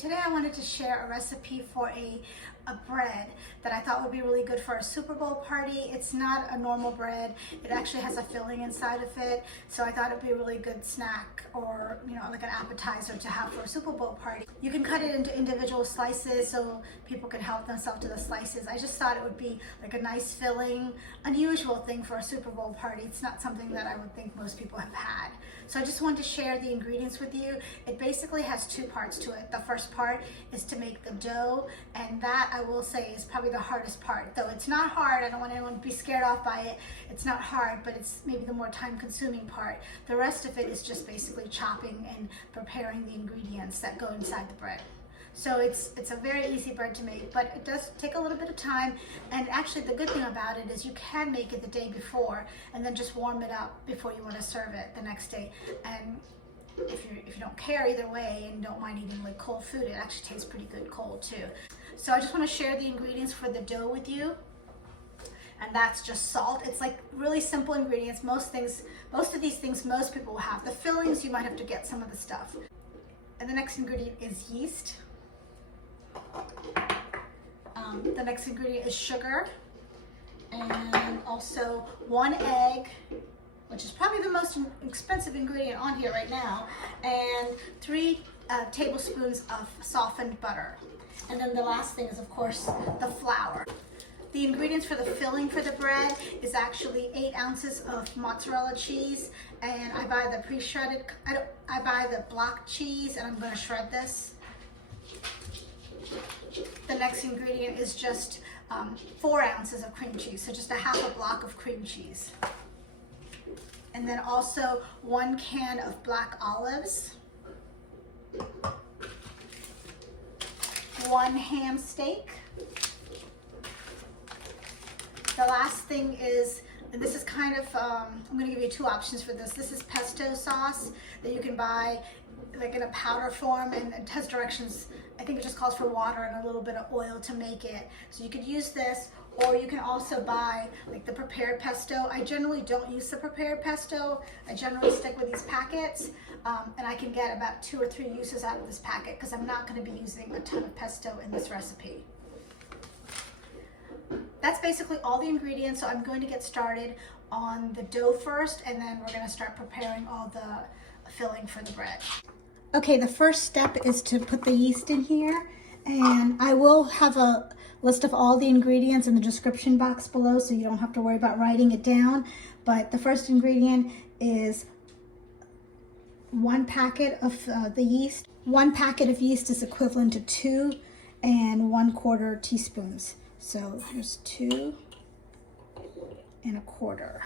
Today I wanted to share a recipe for a bread that I thought would be really good for a Super Bowl party. It's not a normal bread. It actually has a filling inside of it. So I thought it'd be a really good snack or, like an appetizer to have for a Super Bowl party. You can cut it into individual slices so people can help themselves to the slices. I just thought it would be like a nice filling, unusual thing for a Super Bowl party. It's not something that I would think most people have had. So I just wanted to share the ingredients with you. It basically has two parts to it. The first part is to make the dough, and that I will say is probably the hardest part. Though it's not hard, I don't want anyone to be scared off by it. It's not hard, but it's maybe the more time-consuming part. The rest of it is just basically chopping and preparing the ingredients that go inside the bread. So it's a very easy bread to make, but it does take a little bit of time. And actually the good thing about it is you can make it the day before and then just warm it up before you want to serve it the next day. And if you don't care either way and don't mind eating like cold food, it actually tastes pretty good cold too. So I just want to share the ingredients for the dough with you. And that's just salt. It's like really simple ingredients. Most of these things most people will have. The fillings, you might have to get some of the stuff. And the next ingredient is yeast. The next ingredient is sugar, and also 1 egg, which is probably the most expensive ingredient on here right now, and 3 tablespoons of softened butter. And then the last thing is, of course, the flour. The ingredients for the filling for the bread is actually 8 ounces of mozzarella cheese, and I buy the pre-shredded, I buy the block cheese, and I'm going to shred this. The next ingredient is just 4 ounces of cream cheese, so just a half a block of cream cheese. And then also 1 can of black olives, 1 ham steak. The last thing is, and this is kind of, I'm going to give you 2 options for this. This is pesto sauce that you can buy like in a powder form, and it has directions. I think it just calls for water and a little bit of oil to make it. So you could use this, or you can also buy like the prepared pesto. I generally don't use the prepared pesto. I generally stick with these packets, and I can get about 2 or 3 uses out of this packet because I'm not going to be using a ton of pesto in this recipe. That's basically all the ingredients, so I'm going to get started on the dough first, and then we're going to start preparing all the filling for the bread. Okay, the first step is to put the yeast in here, and I will have a list of all the ingredients in the description box below, so you don't have to worry about writing it down. But the first ingredient is 1 packet of the yeast. 1 packet of yeast is equivalent to 2 1/4 teaspoons. So here's 2 1/4.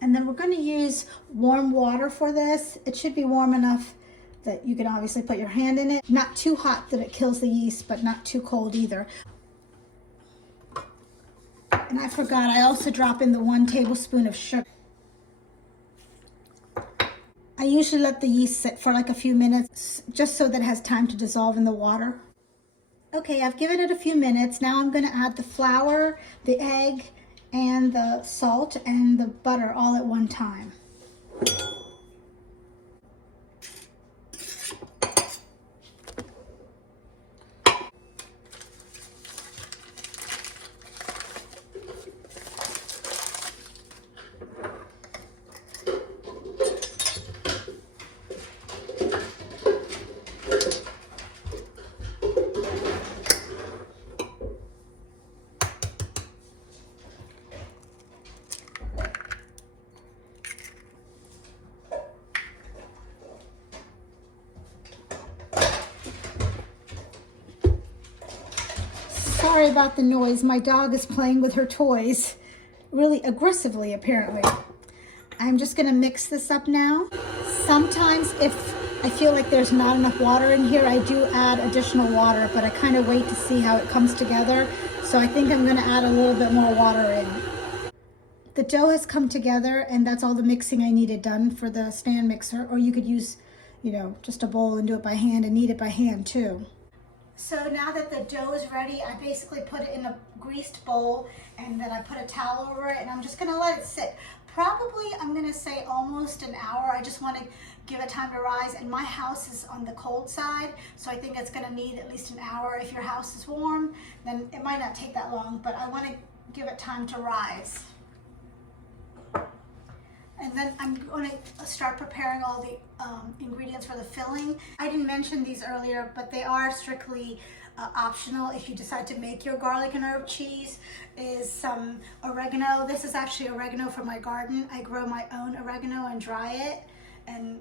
And then we're going to use warm water for this. It should be warm enough that you can obviously put your hand in it. Not too hot that it kills the yeast, but not too cold either. And I forgot, I also drop in the 1 tablespoon of sugar. I usually let the yeast sit for like a few minutes just so that it has time to dissolve in the water. Okay, I've given it a few minutes. Now I'm going to add the flour, the egg, and the salt and the butter all at one time. Sorry about the noise. My dog is playing with her toys really aggressively, apparently. I'm just going to mix this up now. Sometimes if I feel like there's not enough water in here, I do add additional water, but I kind of wait to see how it comes together. So I think I'm going to add a little bit more water in. The dough has come together, and that's all the mixing I needed done for the stand mixer, or you could use, just a bowl and do it by hand and knead it by hand too. So now that the dough is ready, I basically put it in a greased bowl and then I put a towel over it and I'm just gonna let it sit. Probably, I'm gonna say almost an hour. I just wanna give it time to rise, and my house is on the cold side, so I think it's gonna need at least an hour. If your house is warm, then it might not take that long, but I wanna give it time to rise. And then I'm going to start preparing all the ingredients for the filling. I didn't mention these earlier, but they are strictly optional if you decide to make your garlic and herb cheese. Is some oregano. This is actually oregano from my garden. I grow my own oregano and dry it, and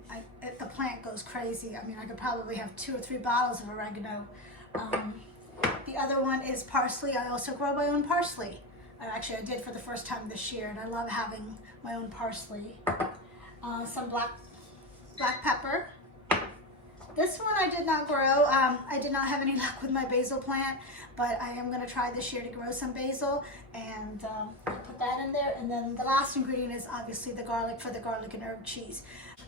the plant goes crazy. I mean, I could probably have 2 or 3 bottles of oregano. The other one is parsley. I also grow my own parsley. Actually, I did for the first time this year, and I love having my own parsley. Some black pepper. This one I did not grow. I did not have any luck with my basil plant, but I am going to try this year to grow some basil, and put that in there. And then the last ingredient is obviously the garlic for the garlic and herb cheese.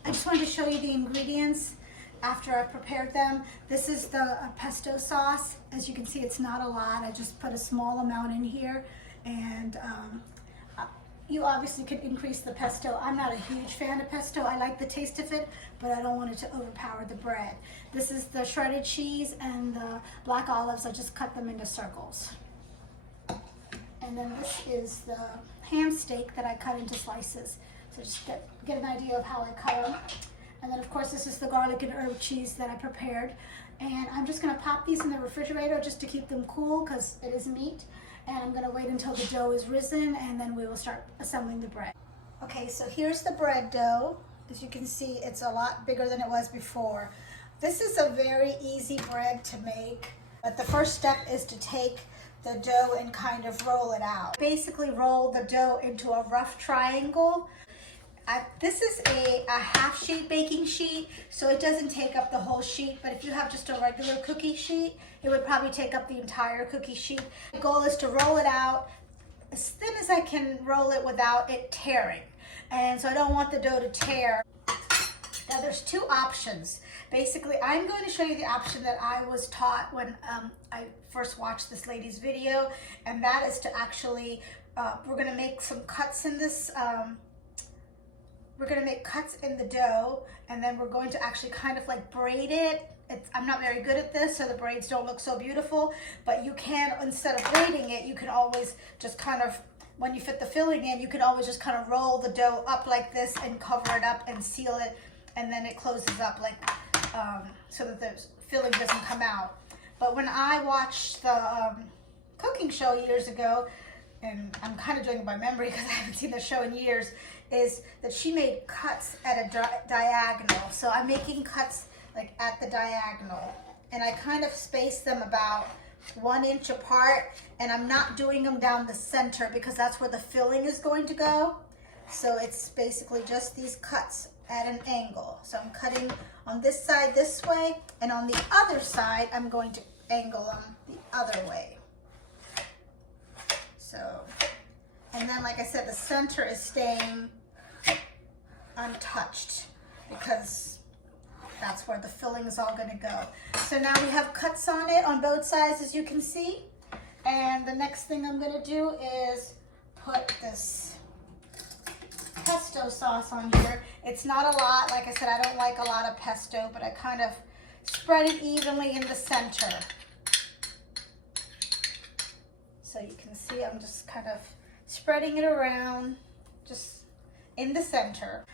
I just wanted to show you the ingredients after I've prepared them. This is the pesto sauce. As you can see, it's not a lot. I just put a small amount in here. And you obviously could increase the pesto. I'm not a huge fan of pesto. I like the taste of it, but I don't want it to overpower the bread. This is the shredded cheese and the black olives. I just cut them into circles. And then this is the ham steak that I cut into slices. So just get an idea of how I cut them. And then of course this is the garlic and herb cheese that I prepared. And I'm just gonna pop these in the refrigerator just to keep them cool because it is meat. And I'm gonna wait until the dough is risen, and then we will start assembling the bread. Okay, so here's the bread dough. As you can see, it's a lot bigger than it was before. This is a very easy bread to make, but the first step is to take the dough and kind of roll it out. Basically roll the dough into a rough triangle. This is a half sheet baking sheet, so it doesn't take up the whole sheet, but if you have just a regular cookie sheet, it would probably take up the entire cookie sheet. The goal is to roll it out as thin as I can roll it without it tearing. And so I don't want the dough to tear. Now there's 2 options. Basically, I'm going to show you the option that I was taught when I first watched this lady's video, and that is to actually, we're gonna make some cuts in this, we're gonna make cuts in the dough, and then we're going to actually kind of like braid it. I'm not very good at this, so the braids don't look so beautiful, but you can, instead of braiding it, you can always just kind of, when you fit the filling in, you can always just kind of roll the dough up like this and cover it up and seal it, and then it closes up like, so that the filling doesn't come out. But when I watched the cooking show years ago, and I'm kind of doing it by memory because I haven't seen the show in years, is that she made cuts at a diagonal. So I'm making cuts like at the diagonal, and I kind of space them about 1 inch apart, and I'm not doing them down the center because that's where the filling is going to go. So it's basically just these cuts at an angle. So I'm cutting on this side this way, and on the other side I'm going to angle them the other way. So, and then like I said, the center is staying untouched because that's where the filling is all going to go. So now we have cuts on it on both sides, as you can see. And the next thing I'm going to do is put this pesto sauce on here. It's not a lot. Like I said, I don't like a lot of pesto, but I kind of spread it evenly in the center. So you can see I'm just kind of spreading it around just in the center.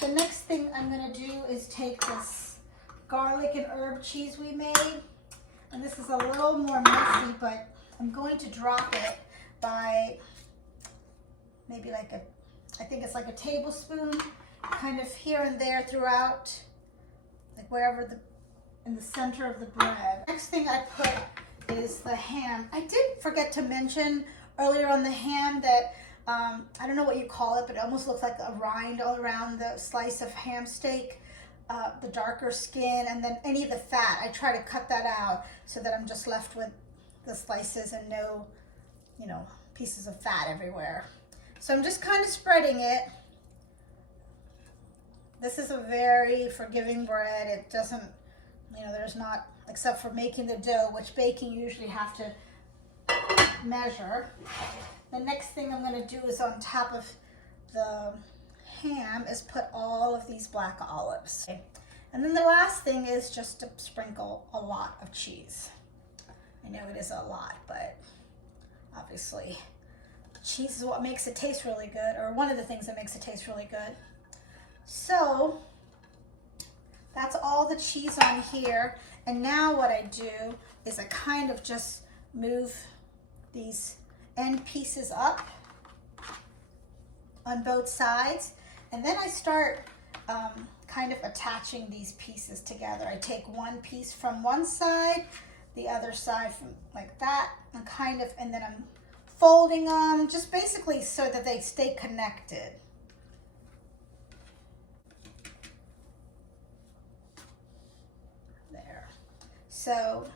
The next thing I'm going to do is take this garlic and herb cheese we made, and this is a little more messy, but I'm going to drop it by maybe like I think it's like a tablespoon, kind of here and there throughout, like wherever in the center of the bread. Next thing I put is the ham. I did forget to mention earlier on the ham that I don't know what you call it, but it almost looks like a rind all around the slice of ham steak, the darker skin, and then any of the fat. I try to cut that out so that I'm just left with the slices and no, pieces of fat everywhere. So I'm just kind of spreading it. This is a very forgiving bread. It doesn't, there's not except for making the dough, which baking you usually have to measure. The next thing I'm going to do is on top of the ham is put all of these black olives. Okay. And then the last thing is just to sprinkle a lot of cheese. I know it is a lot, but obviously cheese is what makes it taste really good, or one of the things that makes it taste really good. So that's all the cheese on here. And now what I do is I kind of just move these end pieces up on both sides. And then I start kind of attaching these pieces together. I take one piece from one side, the other side from like that, and then I'm folding them just basically so that they stay connected. There. So,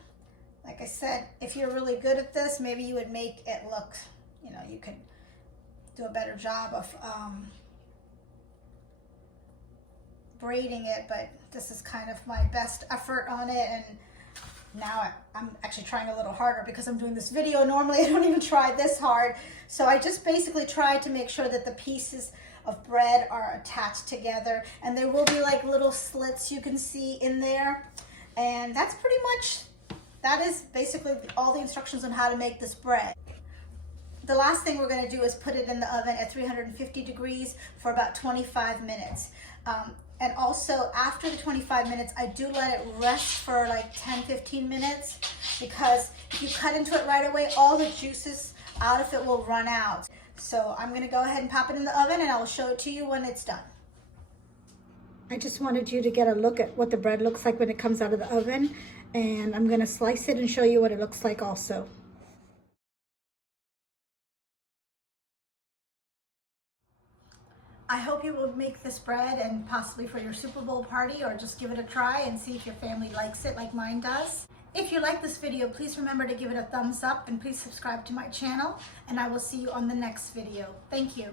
like I said, if you're really good at this, maybe you would make it look, you could do a better job of braiding it, but this is kind of my best effort on it. And now I'm actually trying a little harder because I'm doing this video. Normally I don't even try this hard. So I just basically try to make sure that the pieces of bread are attached together, and there will be like little slits you can see in there. And that's pretty much, that is basically all the instructions on how to make this bread. The last thing we're going to do is put it in the oven at 350 degrees for about 25 minutes. And also after the 25 minutes, I do let it rest for like 10-15 minutes, because if you cut into it right away, all the juices out of it will run out. So I'm going to go ahead and pop it in the oven, and I will show it to you when it's done. I just wanted you to get a look at what the bread looks like when it comes out of the oven, and I'm going to slice it and show you what it looks like also. I hope you will make this bread, and possibly for your Super Bowl party, or just give it a try and see if your family likes it like mine does. If you like this video, please remember to give it a thumbs up, and please subscribe to my channel, and I will see you on the next video. Thank you.